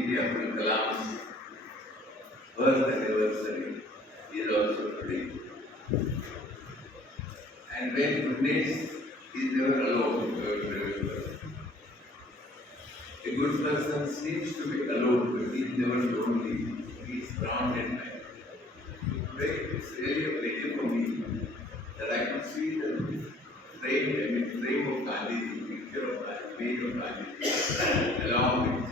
APJ Abdul Kalam's birth anniversary is also today. And when goodness is never alone, you have to remember. A good person seems to be alone, but he is never lonely. He is surrounded by. Today it's really a pleasure for me that I could see the frame of Gandhi, the picture of Gandhi, image of Gandhi, along with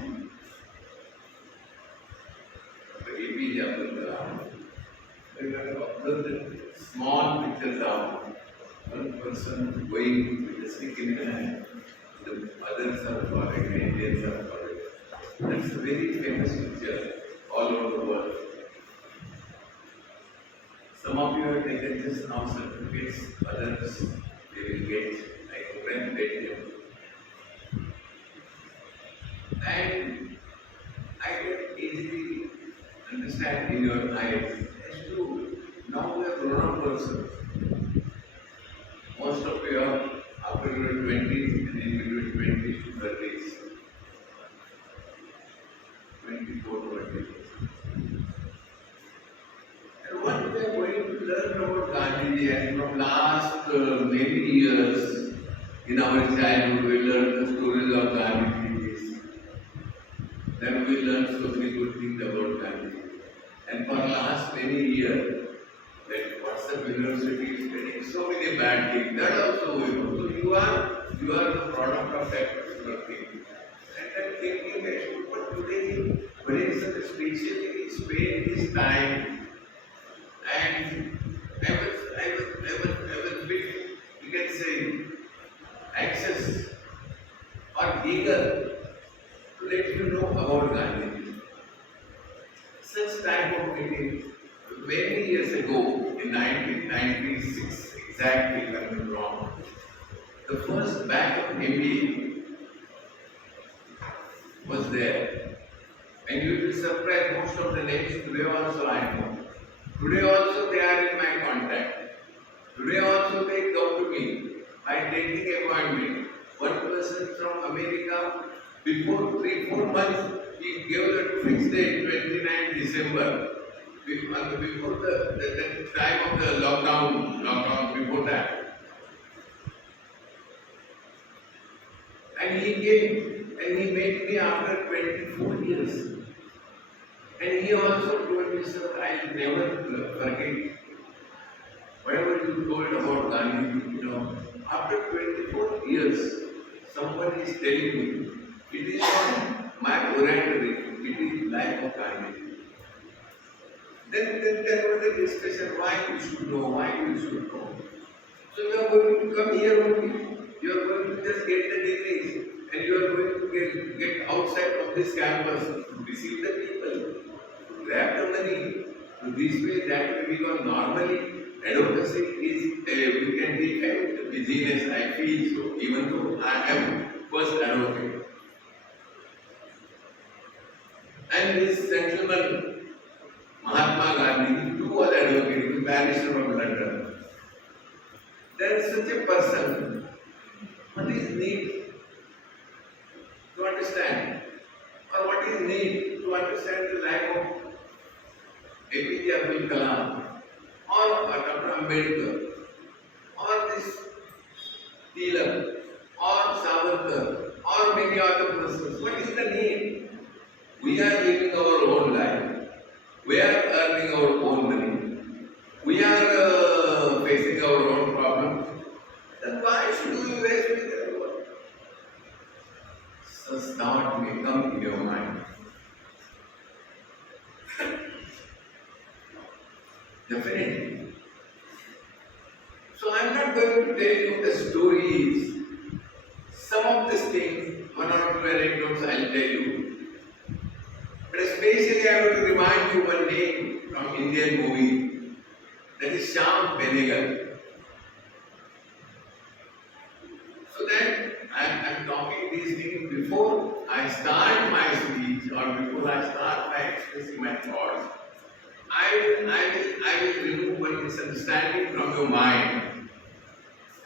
APJ Abdul Kalam. We have observed that small pictures of one person going with a stick in the hand, the others are following, the Indians are following. That's a very famous picture all over the world. Some of you have taken just now certificates, others they will get. I congratulate them. And I can easily understand in your eyes as to now we are grown-up persons. Most of you are after your 20s and in between 20s to 30s, 24 to 20s. And what we are going to learn about Gandhiji, and from last many years in our childhood, we learned the stories of Gandhiji. Then we learned so many good things about Gandhiji. And for last many years, that WhatsApp University is getting so many bad things. That also we know. So you are the product of that particular thing. And that thinking I should put today when such a specially spend this time. And I was bit, you can say, anxious or eager to let you know about Gandhi. Such type of meetings many years ago, in 1996, exactly, if I'm not wrong, the first batch of MBA was there. And you will be surprised, most of the names today also I know. Today also they are in my contact. Today also they come to me by taking appointment. One person from America, before 3-4 months, he gave the fixed date, 29 December. Before the time of the lockdown before that. And he came and he met me after 24 years. And he also told me, sir, I will never forget whatever you told about Gandhi, after 24 years, someone is telling me, it is not my oratory, it is life of Gandhi. Then there was a discussion why you should know. So you are going to come here only. You are going to just get the degrees and you are going to get outside of this campus to receive the people, to grab the money, to this way, that way, because normally advocacy is, we can defend the busyness, I feel so, even though I am first advocate. And this gentleman, Mahatma Gandhi, who was advocating, barrister from London. There is such a person, what is need to understand, or what is need to understand the life of APJ Abdul Kalam, or Dr. Ambedkar, or this Tilak, or Savarkar, or many other persons. What is the need? We are living our own life. We are earning our own money. We are facing our own problems. Then why should we waste with everyone? Such thought may come in your mind. Definitely. So I am not going to tell you the stories. Some of these things, one or two anecdotes I will tell you. But especially I want to remind you one name from Indian movie, that is Shyam Benegal. So that I am talking these things before I start my speech or before I start by expressing my thoughts. I will remove one misunderstanding from your mind.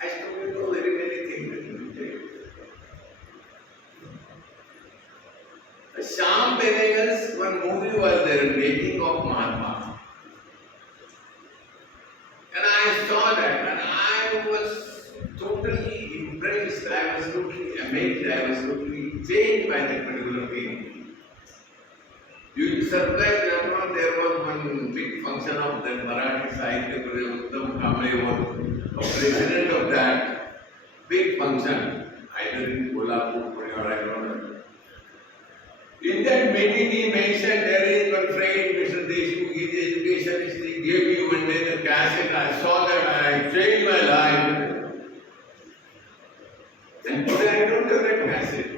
I still know very many things that you will tell. Sham Benegal's one movie was there, Making of Mahatma. And I saw that and I was totally impressed, I was totally amazed, I was totally changed by that particular thing. You will surprise everyone, there was one big function of that Marathi Sahitya Guru Uttam Kamble was a president of that big function, either in Kolhapur or I don't know. In that meeting he mentioned there is one friend, Mr. Deshmukh, his educationist, he gave me one day the cassette, I saw that I changed my life. And today I don't have that cassette.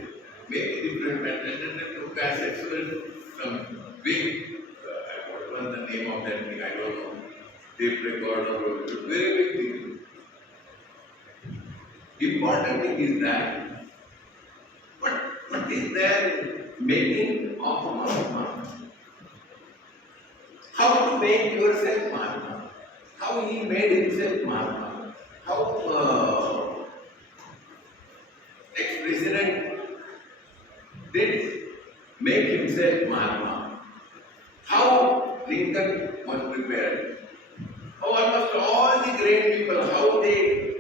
Maybe different, but the two cassettes were some big, what was the name of that thing, I don't know, tape recorder or very big thing. Important thing is that, what is there making of a Mahatma? How to make yourself Mahatma? How he made himself Mahatma? How ex-president did make himself Mahatma? How Lincoln was prepared? How almost all the great people, how they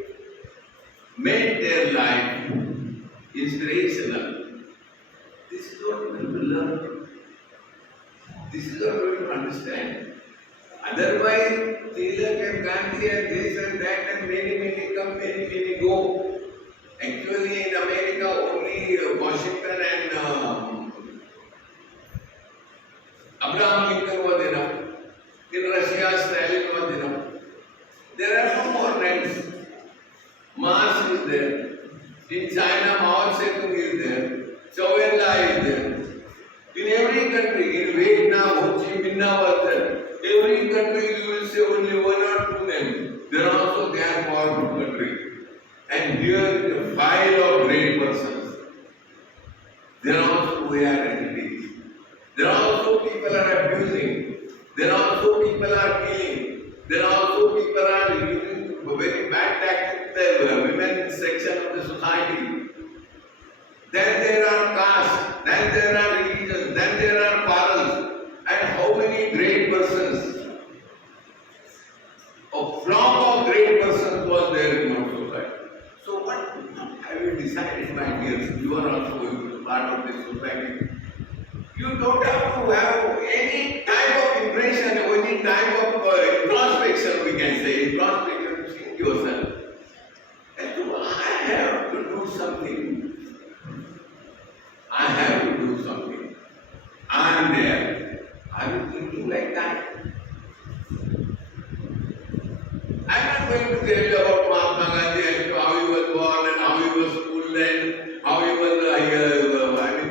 made their life inspirational. This is what we will learn. This is what we will understand. Otherwise, Tilak and Gandhi and this and that and many come, many go. Actually, in America, only Washington and Abraham Lincoln was enough. In Russia, Stalin was enough. There are no more names. Mars is there. In China, Mao Zedong is there. Zhou Enlai is there. In every country, in Vietnam, Ho Chi Minh was there. Every country you will say only one or two names. There are also they are powerful country. And here is a file of great persons. There are also we are entities. There are also people are abusing. There are also people are killing. There are also people are using very bad tactics the women section of the society. Then there are castes, then there are religions, then there are quarrels. And how many great persons, a flock of great persons was there in our society. So what have you decided, my dears? You are also going to be part of this society. You don't have to have any type of impression, any type of introspection, we can say, introspection, think yourself. And so I have to do something. I have to do something. I am there. Are you thinking like that? I am not going to tell you about Mahatma Gandhi as to how he was born and how he was schooled and how he was,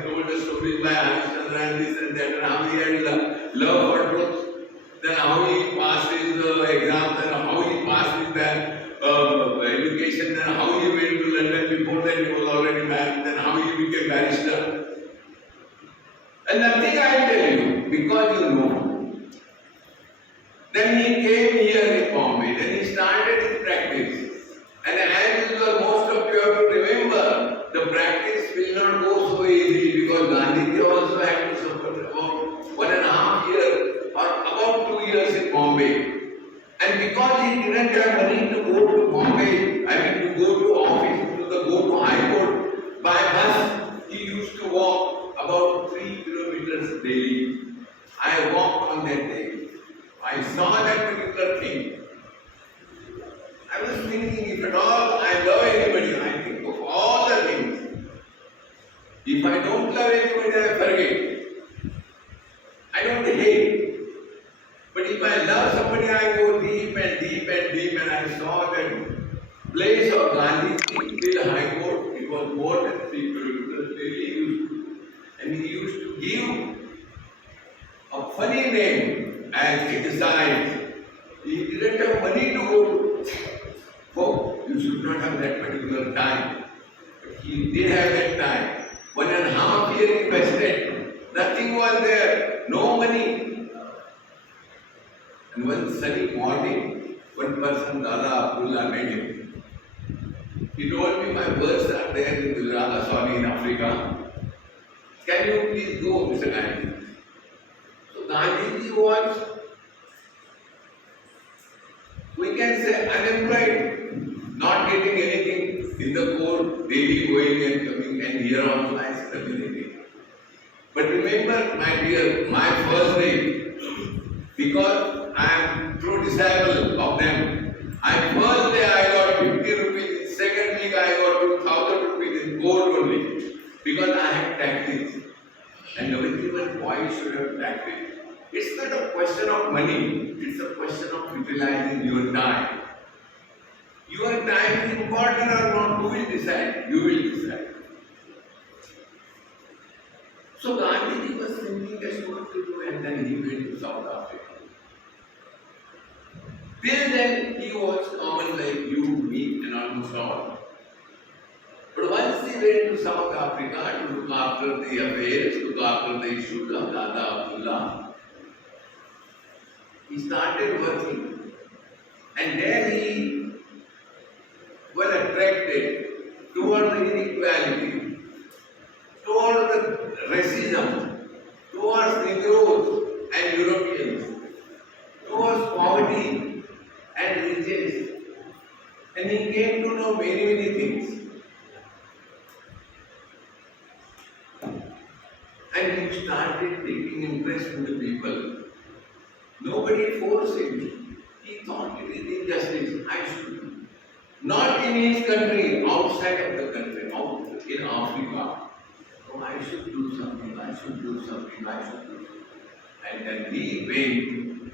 told the stories by Harishchandra and this and that and how he had love for truth. Then how he passed his exams and how he passed his education, then how he went to London before that he was already married, then how he became barrister. And nothing I tell you, because you know. Then he came here in Bombay, then he started his practice. And as usual, most of you have to remember, the practice will not go so easily because Gandhiji also had to suffer about 1.5 years or about 2 years in Bombay. And because he didn't have money to go to Bombay, to go to office, go to High Court by bus, he used to walk about 3 kilometers daily. I walked on that day. I saw that particular thing. I was thinking, if at all I love anybody, I think of all the things. If I don't love anybody, I forget. I don't hate. But if I love somebody, I go deep and deep and deep, and I saw that place of Gandhi till High Court. It was more than 3 kilometers daily used to. And he used to give a funny name as exercise. He didn't have money to go to. Oh, you should not have that particular time. But he did have that time. 1.5 years invested. Nothing was there. No money. And one sunny morning, one person, Dada Abdullah, met him. He told me, my birds are there in Gujarat, in Africa. Can you please go, Mr. Gandhi? So Gandhiji was, we can say, unemployed, not getting anything in the court, daily going and coming, and here also I study anything. But remember, my dear, my first day, because I am true disciple of them, first day I got 50 rupees, second week I got 2,000 rupees in gold only, because I had tactics. And Navjeevan, why should have tactics? It's not a question of money, it's a question of utilizing your time. Your time is important or not, who will decide? You will decide. So Gandhiji was thinking that's what to do, and then he went to South Africa. Till then he was common like you, me, and almost all. But once he went to South Africa to look after the affairs, look after the issues of Dada Abdullah, he started working, and then he was attracted toward the inequality, toward the racism, towards Negroes and Europeans, towards poverty and riches. And he came to know many, many things. And he started taking interest in the people. Nobody forced him. He thought it is injustice. I should do. Not in his country, outside of the country, out in Africa. Oh, I should do something, I should do something, I should do something. And then he went,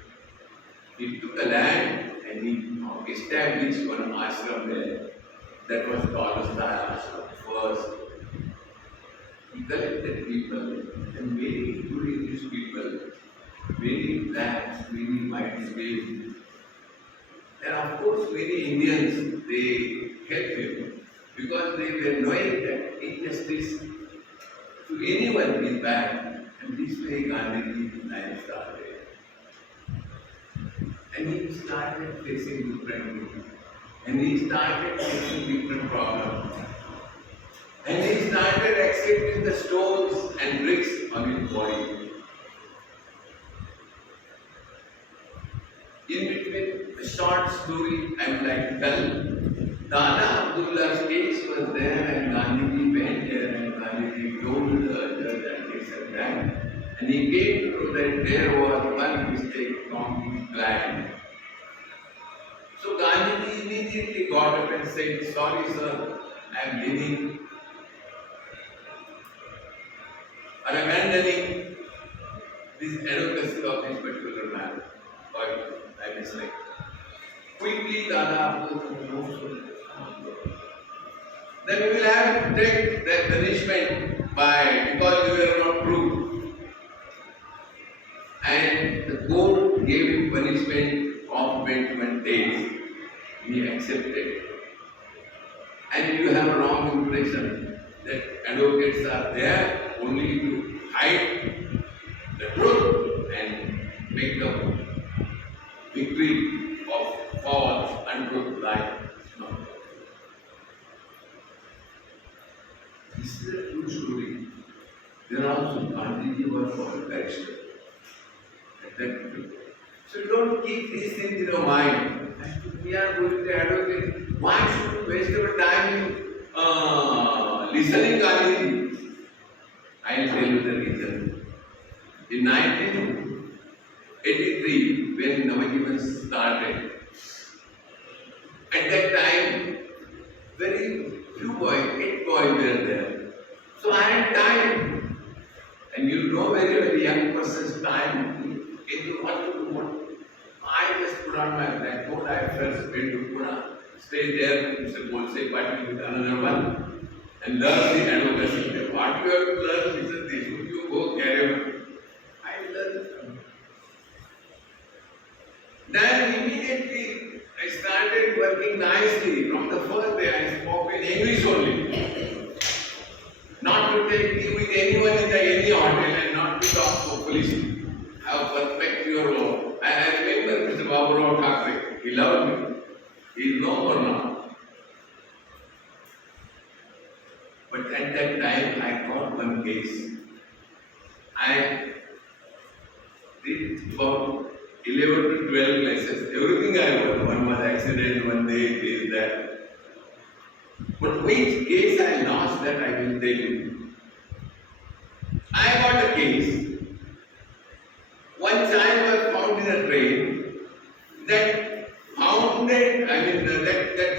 he took a land and he established one ashram there. That was called the ashram first. He collected people and many good English people, many blacks, many white slaves. And of course many Indians, they helped him because they were knowing that injustice to anyone is bad. And this way Gandhiji's life started. And he started facing different things. And he started facing different problems. And he started accepting the stones and bricks on his body. In between, a short story I would like to tell. Dada Abdullah's case was there, and Gandhiji went there, and Gandhiji told the judge and this and that. And he came to know that there was one mistake from his client. So Gandhiji immediately got up and said, "Sorry, sir, I am leaving. I am abandoning this advocacy of this particular man." I mistake. Quickly, Dada Abdullah, then we will have to take that punishment because you were not true. And the court gave him punishment of 21 days. He accepted. And you have a wrong impression that advocates are there only to hide the truth and make the victory of false, untruth life. No. This is a true story. Then also Gandhiji was called barrister. So don't keep these things in your mind. We are going to advocate. Why should we waste our time in listening Gandhiji? I will tell you the reason. In 1983, when Navjeevan started, at that time, very few boys, 8 boys were there. So I had time. And you know very well, young person's time. Can you what to do? What? I just put on my blackboard. I first went to Pune, stay there, Mr. Bolse party with another one, and learn the advocacy. What you have to learn is this. You go carry on. I learned. Then immediately I started working nicely. From the first day I spoke in English only. Not to take tea with anyone in any hotel and not to talk to police. Have perfect your law. And I remember Mr. Baburao Thakre. He loved me. He is no more now. But at that time I got one case. I did about 11 to 12 classes. Everything I won. One was accident, one day, this, that. But which case I lost, that I will tell you. I got a case. One child was found in a train. That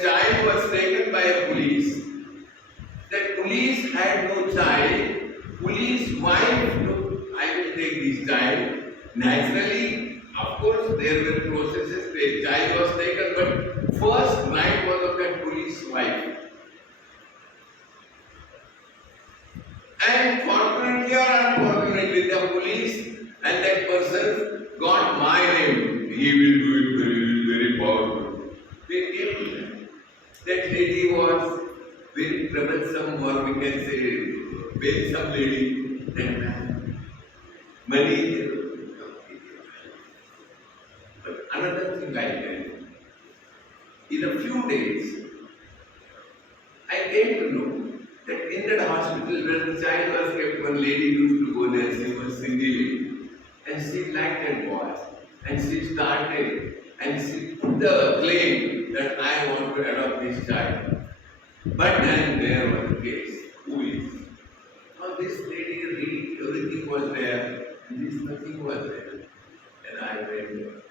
child was taken by a police. That police had no child. Police wife took, I will take this child. Naturally, of course, there were processes. The child was taken, but first right was of that police wife. And fortunately or unfortunately, the police and that person got my name. He will do it very powerful. They came to that. That lady was very troublesome, or we can say, very some lady. Then money. But another thing I learned. In a few days, I came to know that in that hospital where the child was kept, one lady used to go there. She was single, and she liked that boy, and she started, and she put the claim that I want to adopt this child. But then there was a case. Who is? Now this lady read, everything was there, and this nothing was there. And I went there.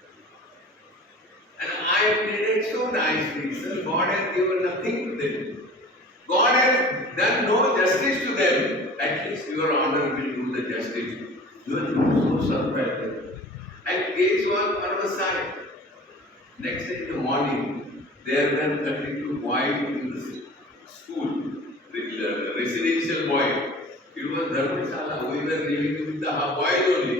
And I pleaded so nicely. Sir, God has given nothing to them. God has done no justice to them. At least your honor will do the justice. You are so surprised. And case was on the side. Next day in the morning, there were 32 boys in the school, the residential boy. It was Dharmashala. We were living with the boys only.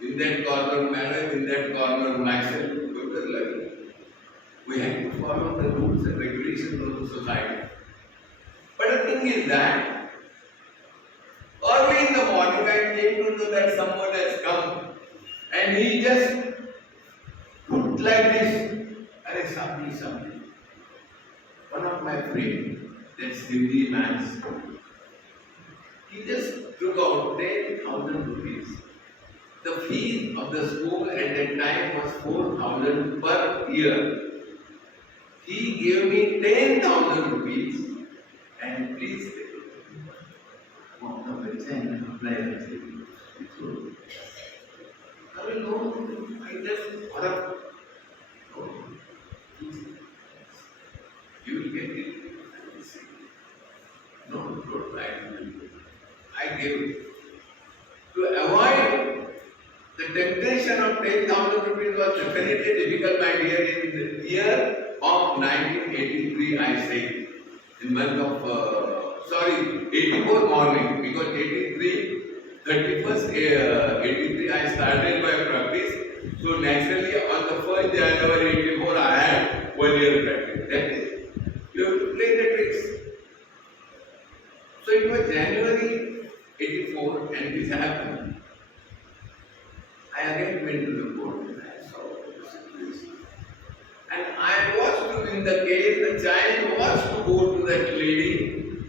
In that corner marriage, in that corner myself, we were learning. We had to follow the rules and regulations of the society. But the thing is that early in the morning I came to know that someone has come and he just put like this. Arey something. One of my friends, that Hindi man, he just took out 10,000 rupees. The fee of the school at that time was 4,000 per year. He gave me 10,000 rupees. And please Vachan Prerana. I will know. I just got up. You will get it. No, I gave it. To avoid the temptation of 10,000 rupees was definitely difficult, my dear. In the year of 1983, I say. In month of 84 morning, because 83 I started my practice. So naturally on the 1st January 84 I had 1 year practice. That is, you have to play the tricks. So it was January 84 and this happened. I again went to the court and I saw the situation. And I was to win the case, the child was to go to that lady,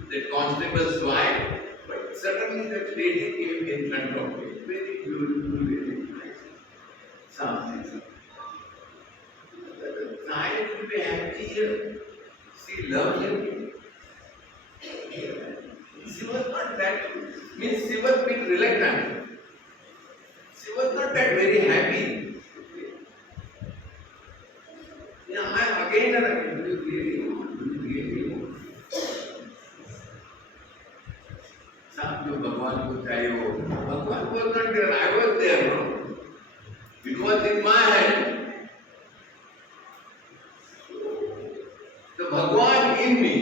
that constable's wife, but suddenly that lady came in front of me. Very beautiful, very nice. Something. The child will be happy here. She loves him. She was not that, means she was a bit reluctant. She was not that very happy. I am again and again, do you really want? Saab, jo Bhagwan ko chahiye ho. Bhagwan was not there, I was there, no? It was in my hand. The Bhagwan in me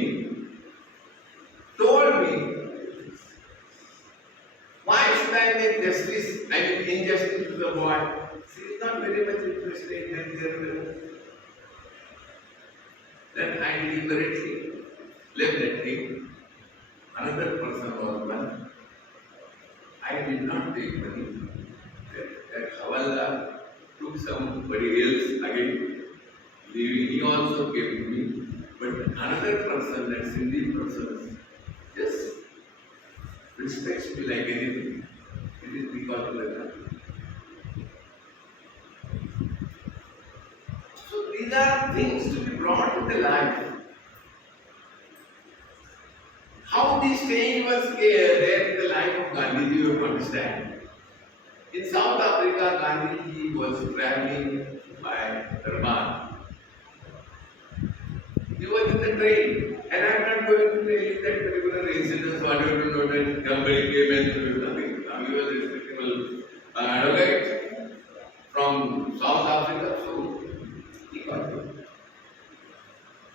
told me, why should I make justice, I mean injustice to the boy? She is not very much interested in that. Then I deliberately left that thing. Another person was one. I did not take money. That Havaldar took somebody else again. He also gave to me. But another person, that Sindhi person, just respects me like anything. It got to the country. So these are things to be brought into life. How this change was there in the life of Gandhiji, you have to understand. In South Africa, Gandhiji was traveling by Durban. He was in the train, and I'm not going to tell you that particular incident, whatever you know that somebody came and told nothing. He was a respectable advocate from South Africa, so he got it.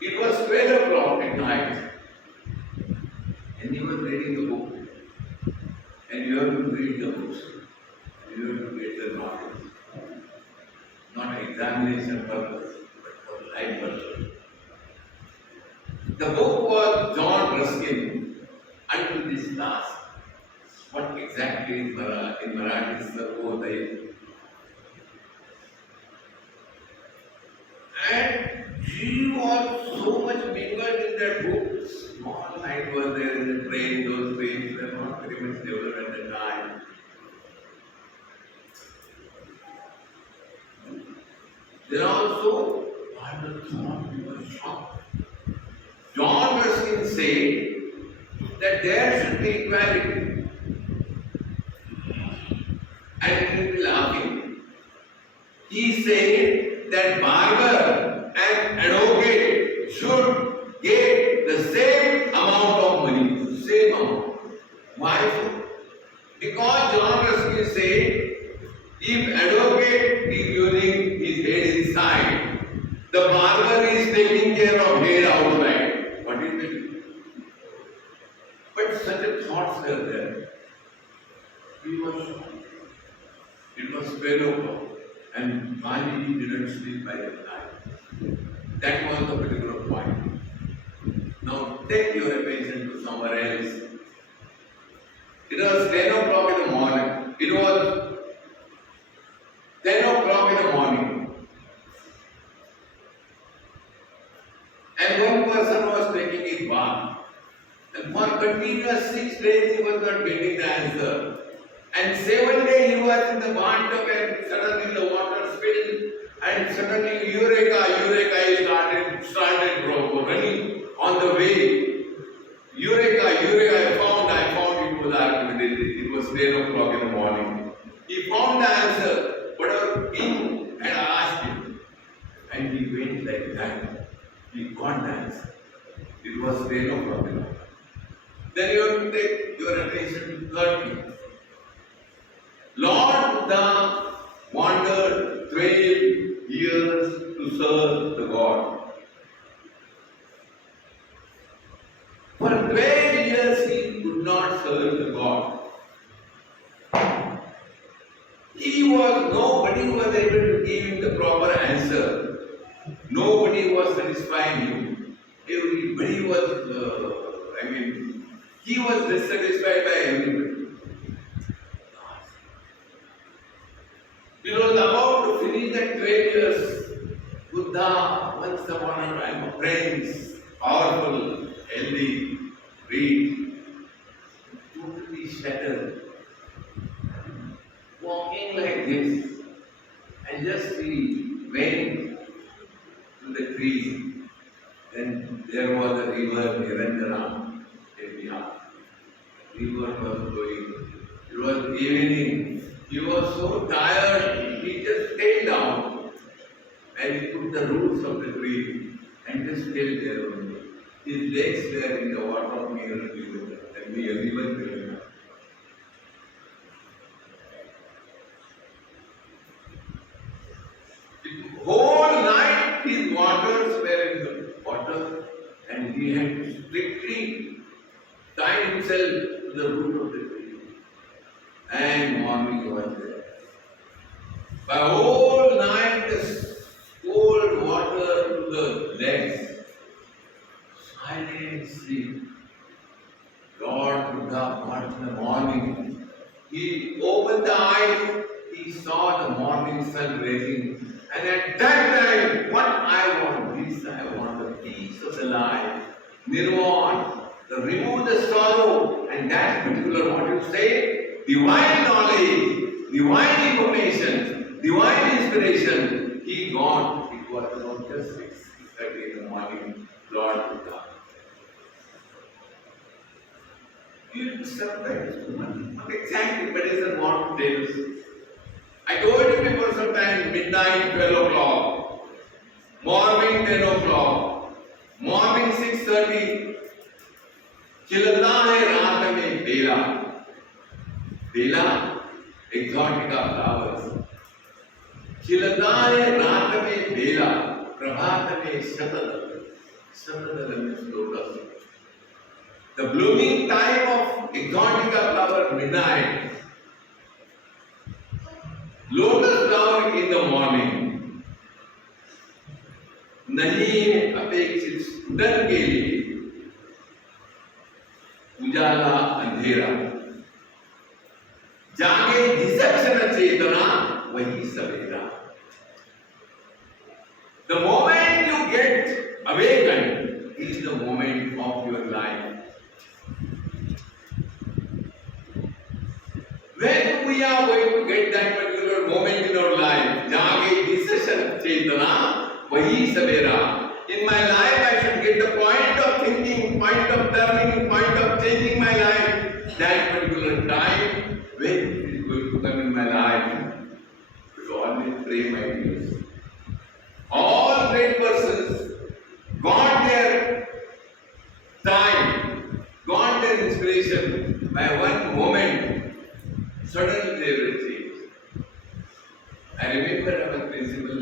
It was 12 o'clock at night, and he was reading the book. And you have to read the books. You have to get the knowledge. Not examination purpose, but for life purpose. The book was John Ruskin, Until This Last. What exactly is in Marathi is Sarvodaya. And she was so much mingled in that book. Small light was there in the train, those trains were not very much developed at the time. There also, I thought we were shocked. John Ruskin said that there should be equality. And we will be laughing. He said that barber and advocate should get the same amount of money. Same amount. Why so? Because John Ruskin said, if advocate is using his head inside, the barber is taking care of head outside. What is it? But such a thoughts were there. We were shocked. It was 12 o'clock, and Gandhi didn't sleep by that night. That was the particular point. Now take your attention to somewhere else. It was 10 o'clock in the morning. It was 10 o'clock in the morning. And one person was taking his bath. And for continuous 6 days he was not getting the answer. And 7 days he was in the bathtub and suddenly the water spilled and suddenly Eureka, he started running on the way. Eureka, I found it was argumentative. It was 10 o'clock in the morning. He found the answer, whatever king had asked him. And he went like that. He got the answer. It was 10 o'clock in the morning. Then you have to take your attention to 30. Lord Buddha wandered 12 years to serve the God. For 12 years he could not serve the God. Nobody was able to give him the proper answer. Nobody was satisfying him. Everybody was, he was dissatisfied by everybody. He was about to finish that 12 years. Buddha, once upon a time, friends, powerful, healthy, rich, totally shattered, walking like this, and just he went to the trees. Then there was a river, Nirandara, India. River was flowing. It was evening. He was so tired, he just stayed down and he took the roots of the tree and just stayed there only. His legs were in the water near the river and the river. The whole night his waters were in the water and he had strictly tied himself to the root of the tree. And morning was there. By whole night the cold water to the legs. Silent sleep. Lord Buddha, what in the morning? He opened the eyes, he saw the morning sun rising. And at that time, what I want, this I want, the peace of the life, nirvana, remove the sorrow, and that particular what you say, divine knowledge, divine information, divine inspiration he got. It was about just 6:30 in the morning. Lord Buddha. You will surprise. Not exactly, but it's a want to tell us. I told you before sometime midnight 12 o'clock, morning 10 o'clock, morning 6:30. खिलता है रात में बेला, बेला Exotica flowers, खिलता है रात में बेला, प्रभात में Shatdal, Shatdal means lotus. The blooming time of exotica flower midnight, lotus flower in the morning, नहीं है अपेक्षित स्टूडेंट के लिए उजाला अंधेरा, जागे जिसक्षण चेतना वही सवेरा. The moment you get awakened is the moment of your life. When we are going to get that particular moment in our life, जागे जिसक्षण चेतना वही सवेरा. In my life, I should get the point of thinking, point of turning, point of changing my life. That particular time, when it is going to come in my life, to always pray, my dears. All great persons got their time, got their inspiration by one moment. Suddenly they will change. I remember our principal,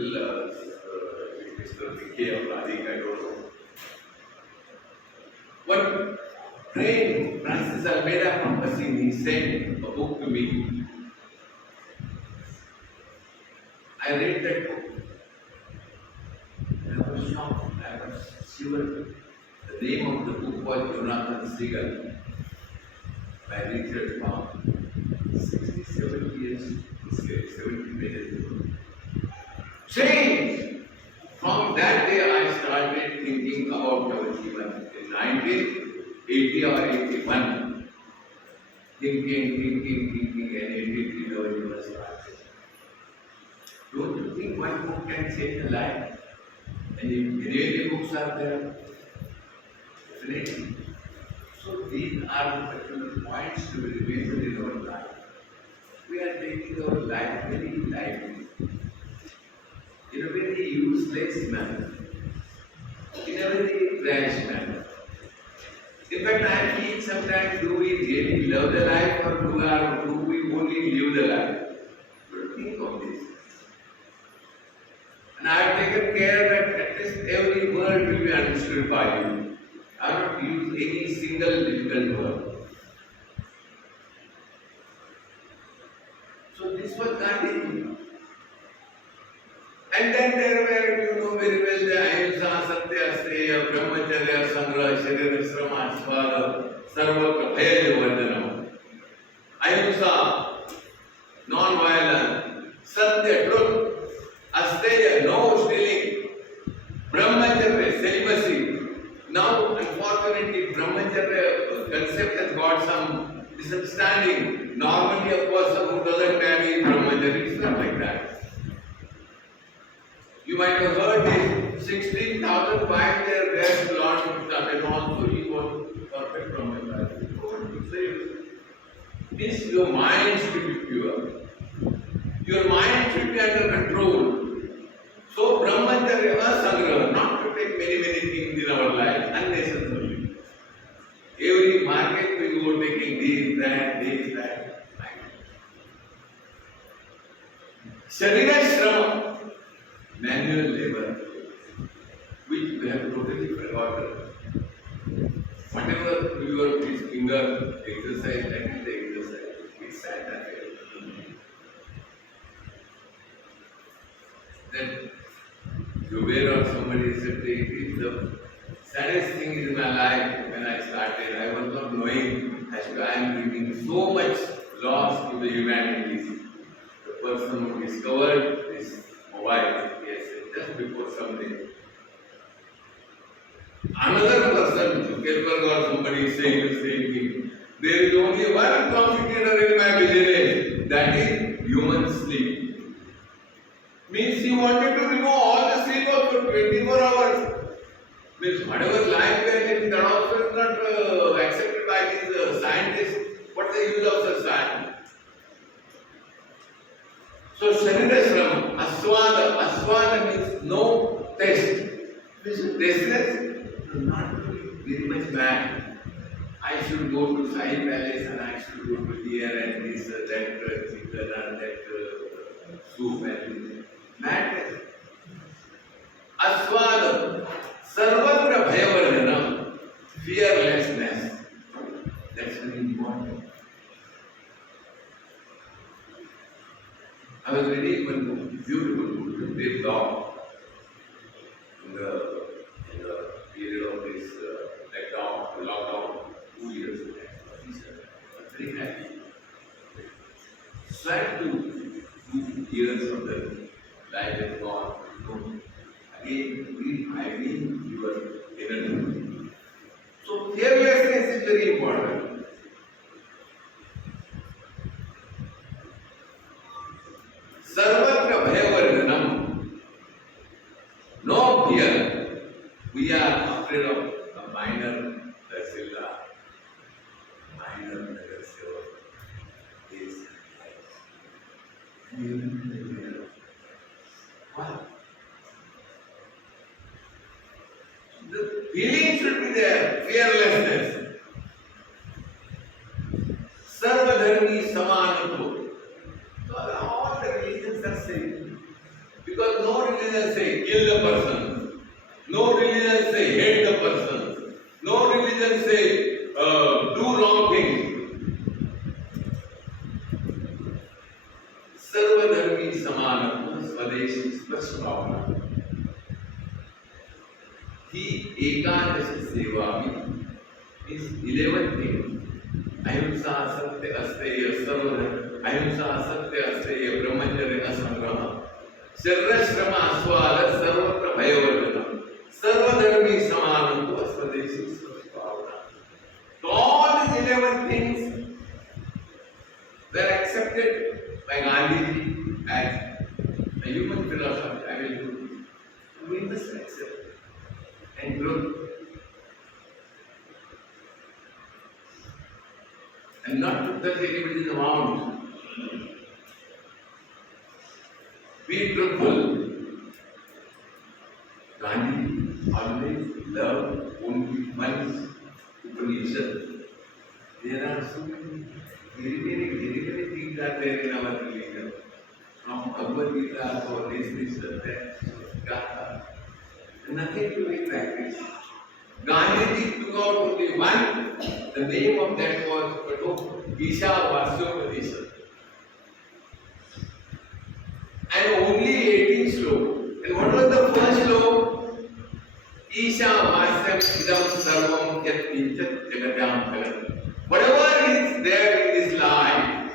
Mr. K. of Nashik, I don't know. One friend, Francis Almeida from Pasin, he sent a book to me. I read that book. And I was shocked. I was sure the name of the book was Jonathan Seagull by Richard Bach. 67 years, 70 pages. Change! From that day, I started thinking about Navjeevan. In 1980 or 81, thinking, and 83 Navjeevan started. Don't you think one book can change a life? And if any books are there, definitely. So these are the particular points to be remembered in our life. We are taking our life very lightly, in a very useless manner, in a very rash manner. In fact, I feel sometimes, do we really love the life or do we only live the life? But think of this. And I have taken care that at least every word will be understood by you. I have not used any single difficult word. So this was Gandhi. And then there were, you know very well, the ahimsa, satya, steya, brahmacharya, sangra, sharira, srama, svada, sarvatra, bhaya, vardhanam. Ahimsa, non-violence, satya, truth, asteya, no stealing, brahmacharya, celibacy. Now, unfortunately, brahmacharya concept has got some misunderstanding. Normally, a person who doesn't marry brahmacharya is not like that. You might have heard this 16,000 wives there were to Lord Buddha, and also he was perfect brahmacharya. This, your mind should be pure. Your mind should be under control. So, brahmacharya, sangra, not to take many things in our life unnecessarily. Every market we go taking this, that. Sharira shrama, manual labor, which we have totally forgotten. Whatever your finger exercise, that is the exercise. It's sad that then you aware of somebody said, it's the saddest thing in my life when I started. I was not knowing as I am giving so much loss to the humanities. The person who discovered this mobile, yes, just before something. Another person, Zuckerberg or somebody is saying the same thing. There is only one competitor in my business, that is human sleep. Means he wanted to remove all the sleep of 24 hours. Means whatever life we are living, that also is not accepted by these scientists. What's the use of such science? So Sharirashram, Aswada means no taste. Means tasteless, not very much bad. I should go to Sai Palace and I should go to here and this, that chicken and that soup and madness. Aswada, Sarvatra Bhayavardanam, fearlessness. That's very important. I was reading one beautiful book, this dog, in the period of this lockdown, 2 years ago. Very happy. Sad to 2 years of the life has gone. Again, I mean your energy. So fearlessness is very important. Sarvatra Bhayavardanam. No fear. We are afraid of a minor Tasila, minor Nagaseva. Is what? The feeling should be there, fearlessness. Sarvadharmi Samanatva. So all the religions are same. Because no religion say kill the person. No religion say hate the person. No religion say do wrong things. Sarvadharmi Samanatva Swadeshi Spasvavana. He Ekadashi Sevami means 11 things. Ahimsa Satya Asteya Sarvadharma. Ahimsa Satya Asteya Brahmacharya Asambrahma. Sharirashrama Aswada Sarvatra Bhayavardanam. Sarvadharmi Samanatva Swadeshi Spasvavana. So all these 11 things were accepted by Gandhiji as a human philosophy. I will do. We must accept and grow. And not to touch anybody's amount. Be truthful. Gandhi always loved only one Upanishad. There are so many very things are there in our religion. From Bhagavad Gita to this, that, Gatha. Nothing to be practiced. Gandhiji took out only one. The name of that was Isha Vasyopadesha. And only 18 sloka. And what was the first sloka? Isha Vasyam Idam Sarvam Yat Kinchat Jagadyam Kalam. Whatever is there in this life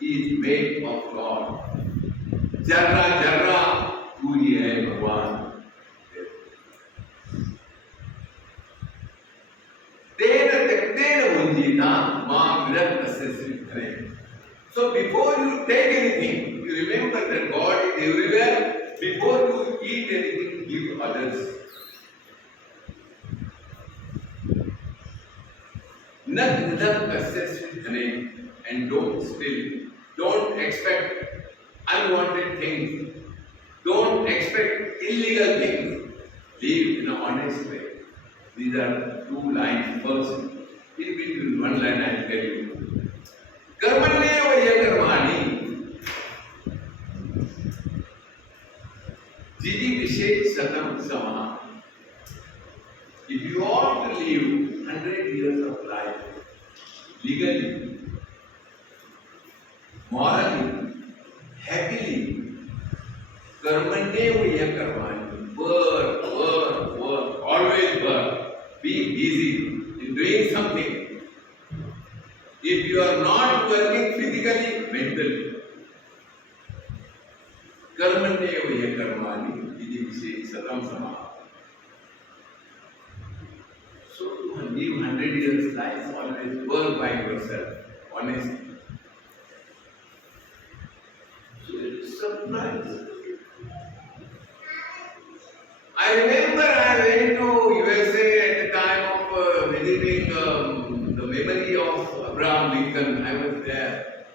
is made of God. Jarra Jarra Tu Hi Hai Bhagwan. So before you take anything, you remember that God is everywhere. Before you eat anything, give others. And don't steal. Don't expect unwanted things. Don't expect illegal things. Live in an honest way. These are 2 lines. First, in between 1 line I will tell you. Karmanyeva yakarmani. Jiji Vishet Satam Sama. If you want to live 100 years of life, legally, morally, happily, Karmanyeva yakarmani. Work, always work. Be busy in doing something. If you are not working physically, mentally, Karmanyeva karmani, Jiji Vishet Satam Sama. So to live 100 years life, always work by yourself, honestly. surprised. I remember I went to USA at the time of visiting the memory of Abraham Lincoln. I was there.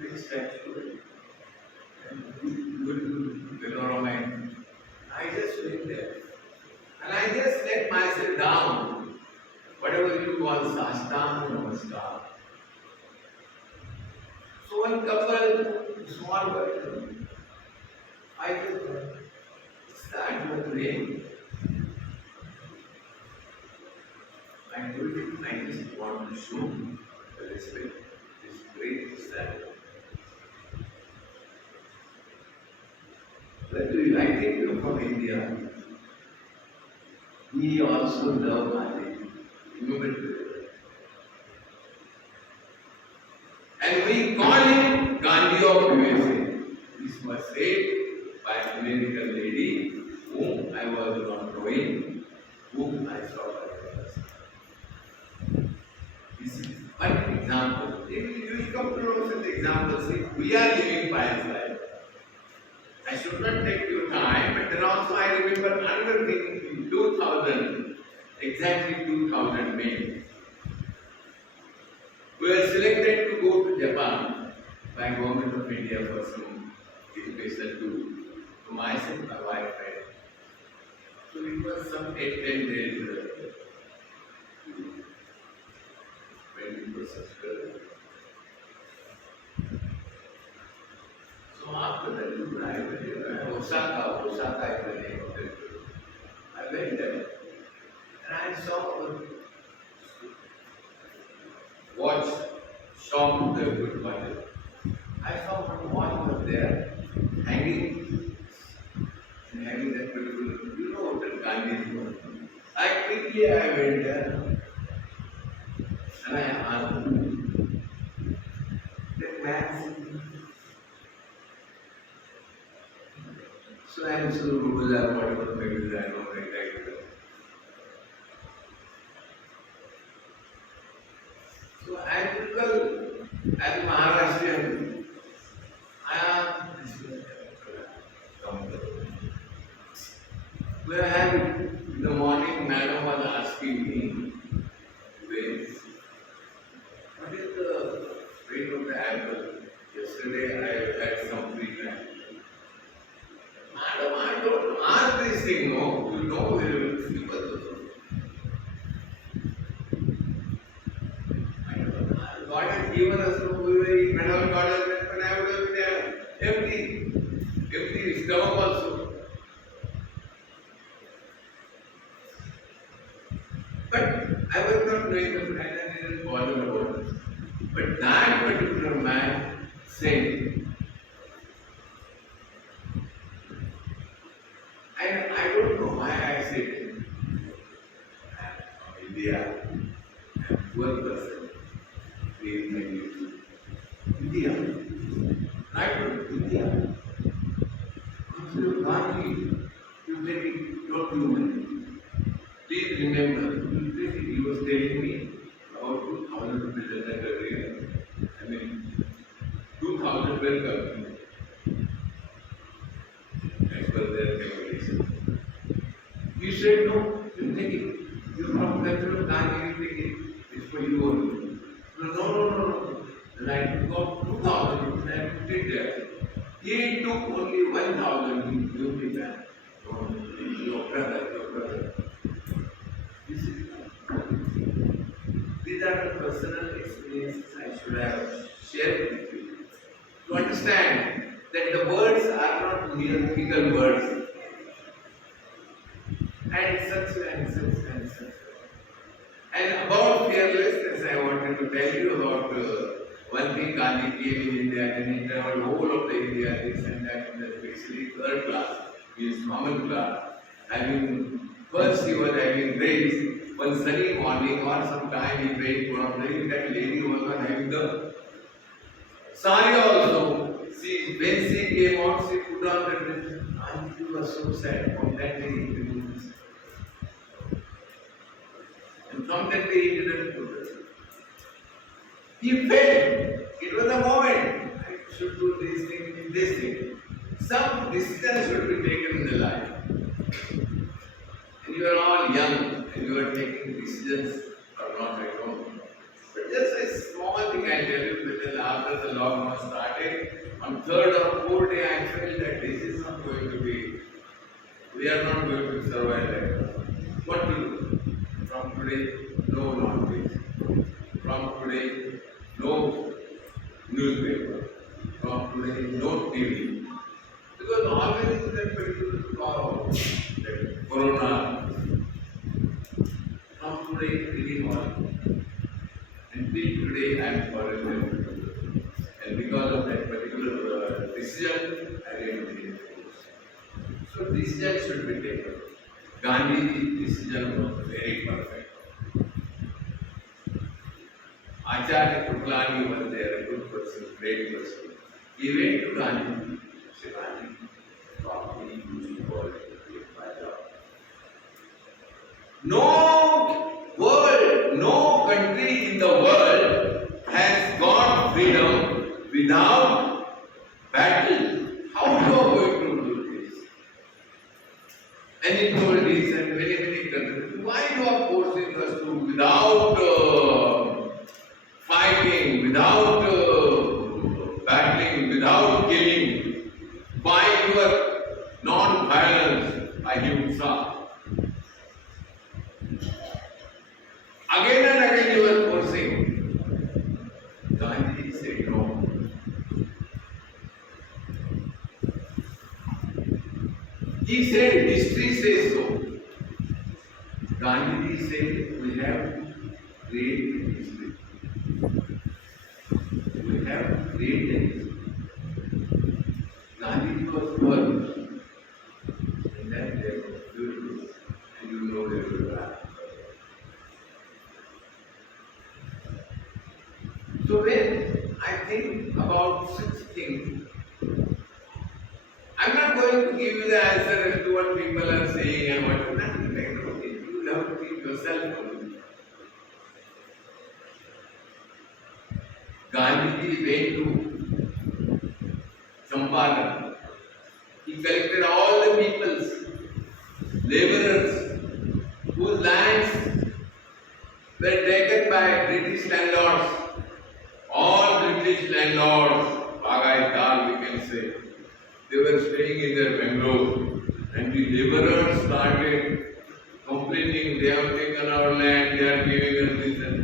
Big statue. Good ornament. I just went there. And I just let myself down. Whatever you call Sastang or Namaskar. So one couple, small girl, I just started praying. I told him, I just want to show the respect, this great stand. But I think you from India. He also loved Gandhi. Remember? And we call him Gandhi of USA. This was said by an American lady whom I was not knowing, whom I saw for the first time. This is one example. If you come to know such examples, if we are living pious life, I should not take your time, but then also I remember another thing in 2000, exactly 2000 May. We were selected to go to Japan by Government of India for some education to myself, my wife, and so it was some 8-10 days when it was such. So after that, I went Osaka is the name of it. I went there and I saw a watch shop, the good budget. I saw one watch was there hanging and having that beautiful, you know, the Gandhi watch. I went there and I asked that man. So I am so rude that whatever maybe I don't like that. So I am typical as Maharashtrian. Where I am in the morning, madam was asking me, what is the weight of the apple? Yesterday I had some free time. Madam, I don't ask this thing, no. You know very well, simple. God has given us no way. When our God has been, when I would have been empty stomach also. But I was not knowing the plan and didn't bother about it. But that particular man said, and I don't know why I said it. I'm from India. I'm a poor person. India. Right from India. So Gandhi, you take it, not human. Please remember, he was telling me about 2,000 rupees at that area. I mean, 2,000 welcome. As per their calculation. He said, no, you take it. You're from Central Gandhi, you take it. It's for you only. No. Then I got 2,000 rupees and I put it there. He took only 1,000, he gave me back. Oh, your brother. These are the personal experiences I should have shared with you. To understand that the words are not mere fickle words. And such. And about fearlessness, I wanted to tell you about one thing Gandhi came in India and he traveled whole of the India, this and that, and especially third class, means common class. First he was having rains, one sunny morning or some time he prayed for a day, that lady was not having the sari also. When she came out, she put on the dress, and she was so sad. From that day he removed this. And from that day he didn't put it. He felt. It was a moment. should do this thing, this thing. Some decisions should be taken in the life. And you are all young and you are taking decisions or not, I don't know. But just a small thing I tell you, because after the lockdown started, on third or fourth day I felt that this is not going to be, we are not going to survive like that. What to do? From today, no non-veg. From today, no newspaper. From today, no TV. Because always in that particular that corona, from today, reading all. Until today, I am forever. And because of that particular decision, I didn't take it. So decision should be taken. Gandhi's decision was very perfect. Acharya Kruplani was there, a good person, great person. He went to Gandhi. Said, Gandhi, probably you should go and take my job. No world, no country in the world has got freedom without battle. How you are going to do this? And he told this and many countries, why you are forcing us to without fighting, without battling, without killing, by your non-violence, ahimsa. Again and again you are forcing. Gandhi said no. He said history says so. Gandhi said we have great history. We have great history. Gandhi was one. And then they were beautiful. And you know they were bad. So when I think about such things, I'm not going to give you the answer as to what people are saying and what nothing like that. You have to think yourself only. Gandhi went to Champaran. He collected all the peoples, laborers, whose lands were taken by British landlords. All British landlords, Bagaitar we can say, they were staying in their Bangalore, and the laborers started complaining, they have taken our land, they are giving us this and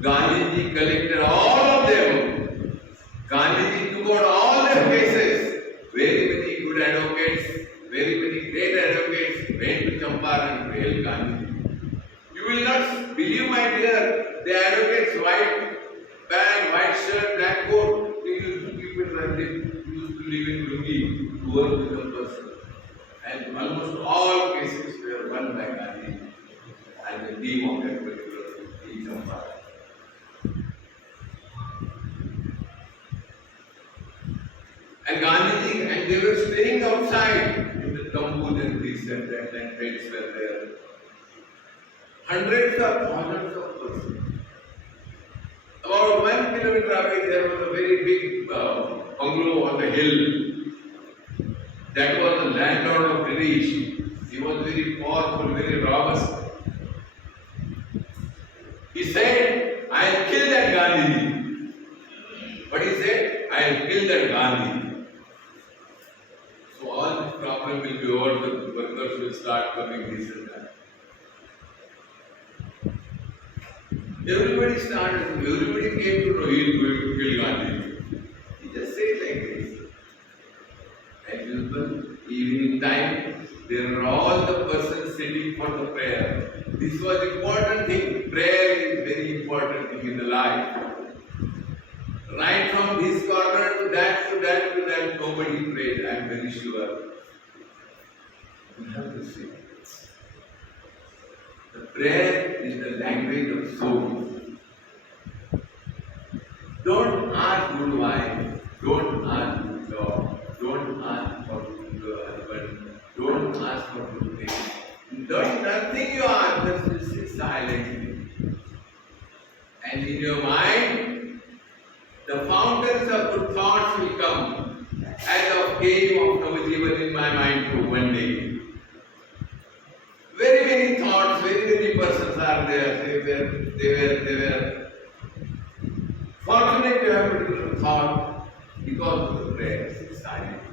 Gandhiji collected all of them. Gandhiji took out all their cases. Very many good advocates, very many great advocates went to Champaran to help Gandhiji. You will not believe, my dear, the advocates, white band, white shirt, black coat, they used to keep it like this. Live in Lungi to work with the person. And almost all cases were won by Gandhi and the team of that particular team Champaran. And Gandhiji, and they were staying outside in the tamboos and this and that, and tents were there. Hundreds of thousands of persons. About 1 kilometer away, there was a very big bungalow on the hill. That was the landlord of British. He was very powerful, very robust. He said, I'll kill that Gandhi. What he said? I'll kill that Gandhi. So all this problem will be over, the workers will start coming this and that. Everybody came to know he is going to kill Gandhi. He just said like this. As usual, evening time, there are all the persons sitting for the prayer. This was important thing. Prayer is very important thing in the life. Right from this corner to that, to that, to that, nobody prayed, I am very sure. You have to see. The prayer is the language of soul. Don't ask good wife, don't ask good job, don't ask for good husband, don't ask for good things. Nothing you ask, just sit silently. And in your mind, the fountain thousands of good thoughts will come, as of came of Navjeevan in my mind too one day. Very many thoughts, very many persons are there. They were fortunate to have a particular thought because of the prayers, silence.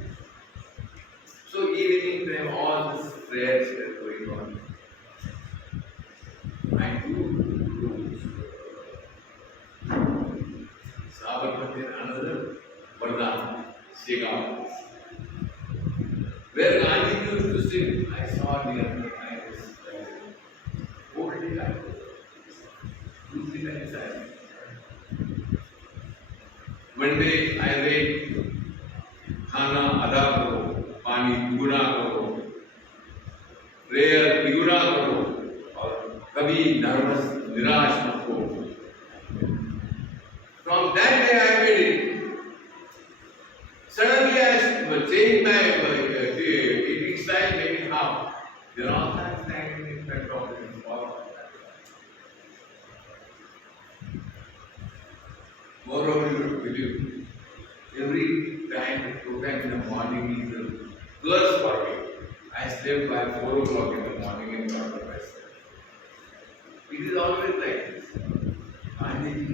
So evening time, all these prayers were going on. I do Sabarmati another Vardhan, Shega, where Gandhi used to sit. I saw the other eyes, holding eyes, losing eyes. One day I read, खाना आधा करो, पानी दुगुना करो, prayer तिगुना करो, और कभी नर्वस निराश मत हो. From that day I made it. Suddenly I changed my eating style, make it half. There are all times standing in front of it. Moreover, you would believe, every time, program in the morning is a curse for me. I slept by 4 o'clock in the morning and got up by 7. It is always like this. Gandhiji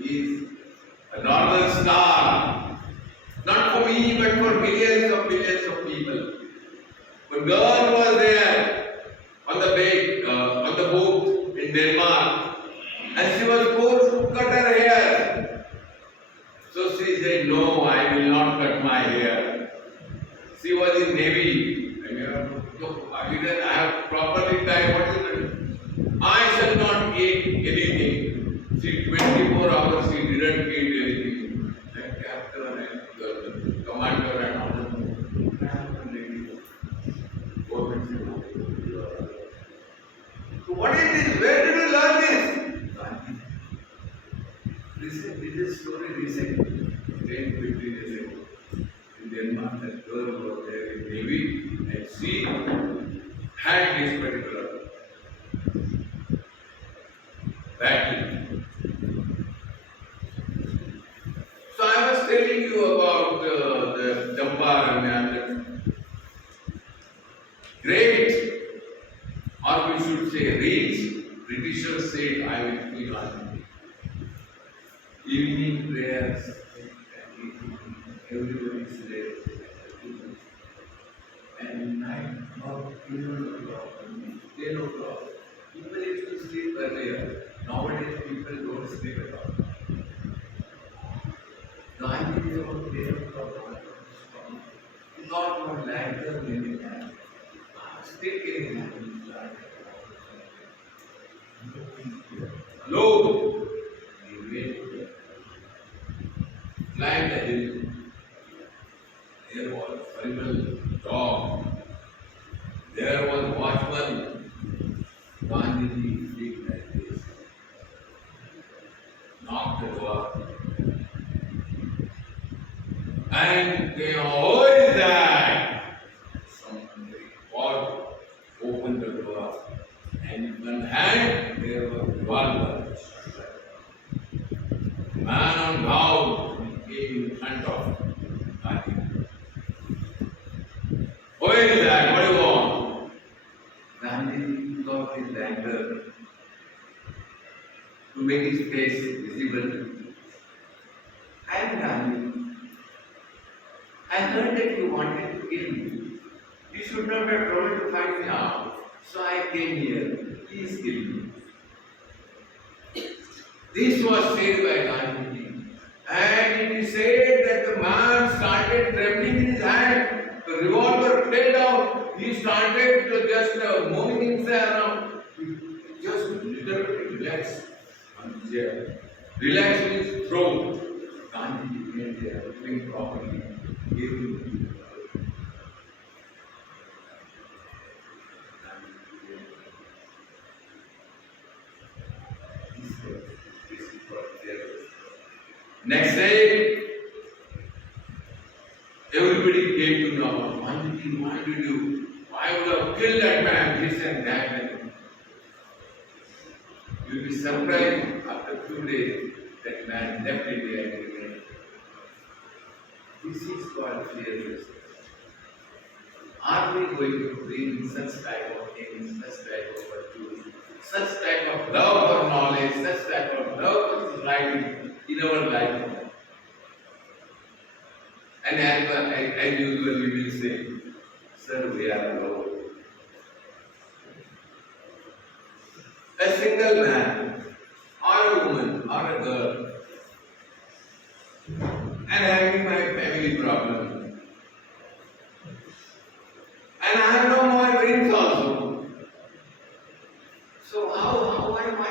is a northern star, not for me but for millions of people. One girl was there on the boat in Denmark, and she was forced to cut her hair. So she said, "No, I will not cut my hair." She was in Navy. I have properly tied. What is it? I shall not eat anything. She 24 hours she didn't eat anything. The captain and the commander and all. So what is this? Where did you learn this? Listen, this is story recent, 10-15 years ago. In Denmark, that girl was there in Navy and she had this particular battle. So I was telling you about the Champaran and the great, or we should say rich, Britishers said, "I will be on evening prayers, everybody is there. And night, about 11 o'clock, 10 o'clock, people used to sleep earlier. Nowadays, people don't sleep at all. The idea of 10 o'clock is not one lantern in the hand. Stick in the hand. Alone, climbed the hill. There was a horrible dog. There was watchman. Gandhiji did like this. Knocked the door. And they all is that? Someone called, opened the door. And in one hand there was revolver. Man on ground came in front of Gandhi. Who is that? What do you want? Gandhi got his lantern to make his face visible. I am Gandhi. I heard that you wanted to kill me. You should not have troubled to find me out. So I came here. Please kill me. This was said by Gandhiji. And it is said that the man started trembling in his hand. The revolver fell down. He started to just moving himself around. Just little bit relax on the chair. Relax his throat. Gandhiji came there, doing properly. Gave him next day, everybody came to know, Gandhiji, why did you? Why would have killed that man? This and that. And you'll be surprised after a few days that a man definitely agreement. This is called fearlessness. Are we going to bring such type of things, such type of virtues, such type of love for knowledge, such type of love for society in our life? And as usual, we will say, sir, we are alone. A single man, or a woman, or a girl, and having my family problem. And I have no more dreams also. So why do I?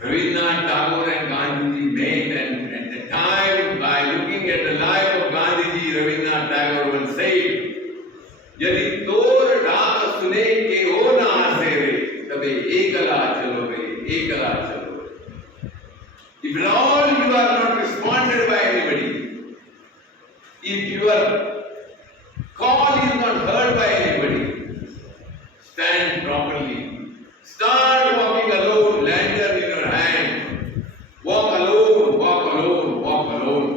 Rabindranath Tagore and Gandhiji made, and at the time, by looking at the life of Gandhiji, Rabindranath Tagore once said, यदि तोर डाक सुने के हो ना आसे रे तबे एकला चलो रे एकला चलो रे. If at all you are not responded by anybody, if your call is not heard by anybody, stand properly. Start walking alone, lantern in your hand. Walk alone, walk alone, walk alone.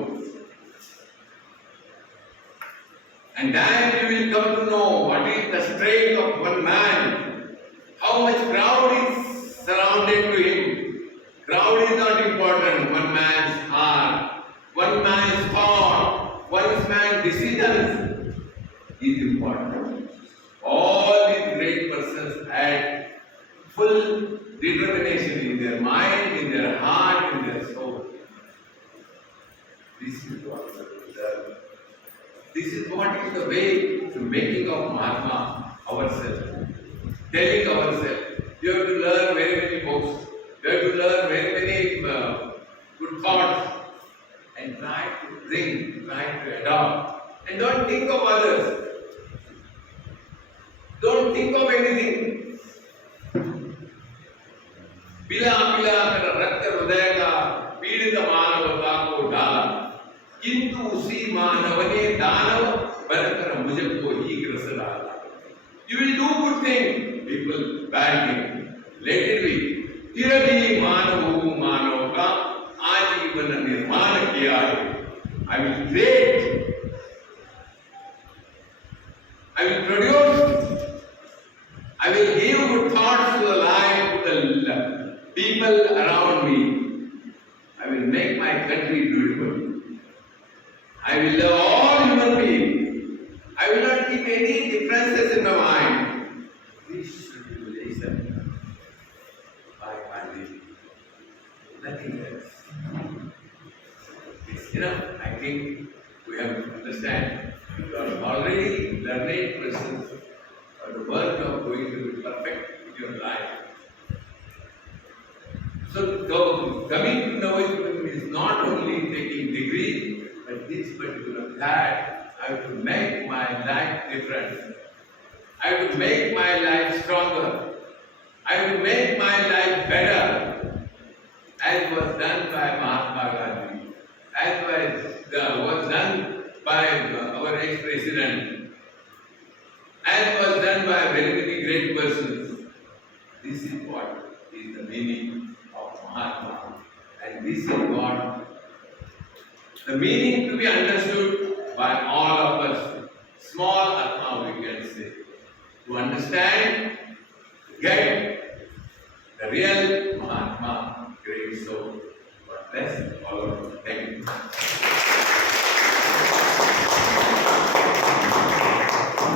And then you will come to know what is the strength of one man, how much crowd is surrounded to him. Crowd is not important. One man's heart, one man's thought, one man's decisions is important. All these great persons had full determination in their mind, in their heart, in their soul. This is what we learn. This is what is the way to making of Mahatma ourselves. Telling ourselves. You have to learn very many books. You have to learn very many good thoughts. And try to bring, try to adopt. And don't think of others. Don't think of anything. पिला पिला कर रक्त हृदय का पीड़ित मानवता को डाला, किंतु उसी मानव ने दानव बनकर मुझको ही ग्रस डाला. You will do good thing, people bad thing. Let it be. फिर भी मानव का आजीवन निर्माण किया है. I will create. I will produce. I will give good thoughts to the life, to the people around me. I will make my country beautiful. I will love all human beings. I will not keep any differences in my mind. This should be reason by Gandhi. Nothing else. It's enough. I think we have to understand. You are already learned persons. The work of going to be perfect in your life. So, coming to Navjeevan is not only taking degree, but this particular that I have to make my life different. I have to make my life stronger. I have to make my life better, as was done by Mahatma Gandhi, as was done by our ex-president. As was done by very many great persons. This is what is the meaning of Mahatma. And this is what the meaning to be understood by all of us. Small Atma we can say. To understand, to get the real Mahatma great soul. God bless all of you. Thank you.